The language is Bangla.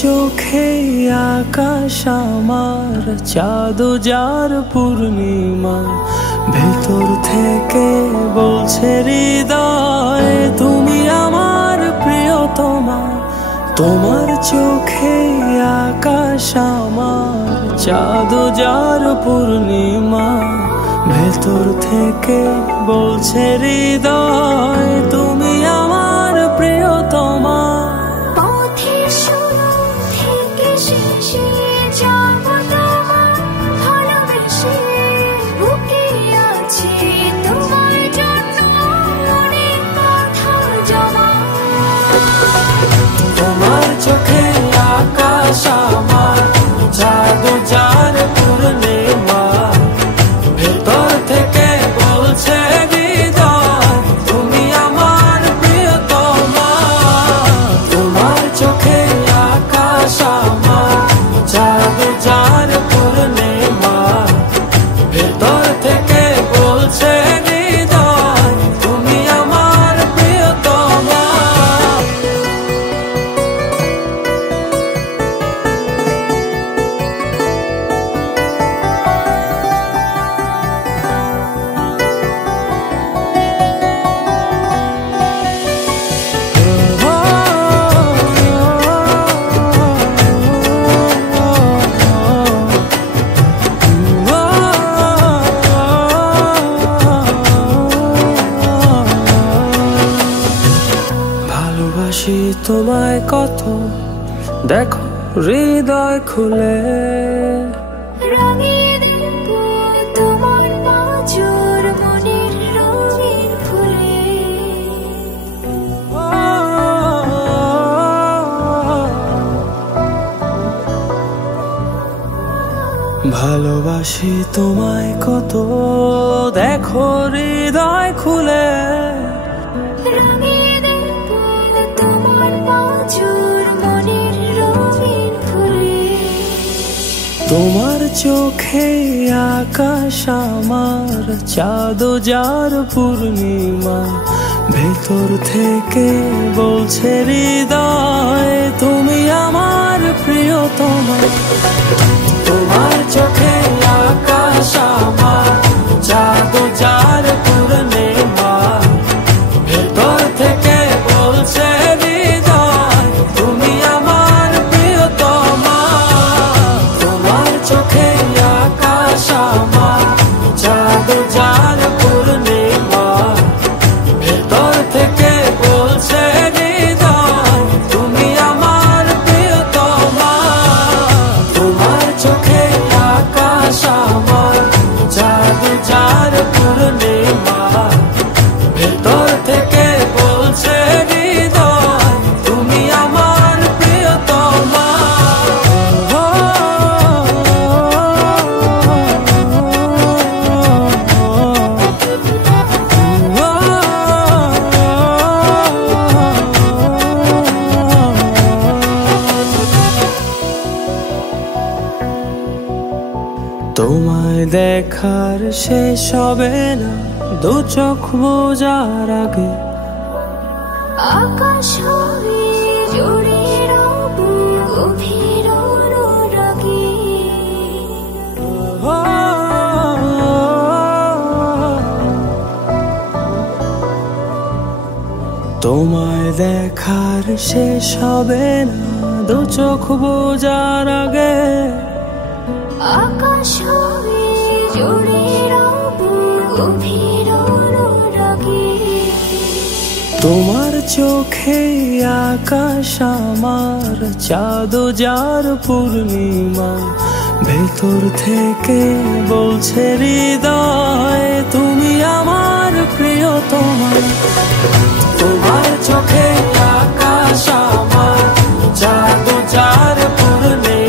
চোখে আকাশ আমার চাঁদ যার পূর্ণিমা, ভেতর থেকে বলছে হৃদয় তুমি আমার প্রিয়তমা। তোমার চোখে আকাশ আমার চাঁদ যার পূর্ণিমা, ভেতর থেকে বলছে হৃদয় তুমি আমার প্রিয়তমা। পথের শুরু থেকে শেষে যাব তোমার ভালোবেসে, বুকে আছি তোমার জন্য অনেক কথা জমা। তোমার চোখে আকাশ আমার চাঁদ যার পূর্ণিমা, ভেতর থেকে বলছে হৃদয় তুমি আমার প্রিয়তমা। তোমার চোখে আকাশ আমার কত, দেখো হৃদয় খুলে। রঙিয়ে দেব তোমার পাঁজর মনের রঙিন ফুলে। ভালোবাসি তোমায় কত, দেখো হৃদয় খুলে। রঙিয়ে দেব তোমার পাঁজর মনের রঙিন ফুলে। তোমার চোখে আকাশ আমার, চাঁদ যার পূর্ণিমা। ভেতর থেকে বলছে হৃদয় তুমি আমার প্রিয়তমা। তোমার চোখে আকাশ আমার, চাঁদ যার পূর্ণিমা। ভেতর থেকে বলছে হৃদয় তুমি আমার প্রিয়তমা। তোমার চোখে আকাশ আমার, চাঁদ যার পূর্ণিমা। ভেতর থেকে বলছে হৃদয় তুমি আমার প্রিয়তমা। তোমার চোখে আকাশ আমার, চাঁদ যার পূর্ণিমা। ভেতর থেকে বলছে হৃদয় তুমি আমার প্রিয়তমা। তোমায় দেখার শেষ হবে না দু চোখ বোঝার আগে। আকাশ হয়ে জড়িয়ে রব গভীর অনুরাগে। তোমায় দেখার শেষ হবে না দু চোখ বোঝার আগে। আকাশ হয়ে জড়িয়ে রব গভীর অনুরাগে। তোমার চোখে আকাশ আমার, চাঁদ যার পূর্ণিমা। ভেতর থেকে বলছে হৃদয় তুমি আমার প্রিয়তমা। তোমার চোখে আকাশ আমার, চাঁদ যার পূর্ণিমা।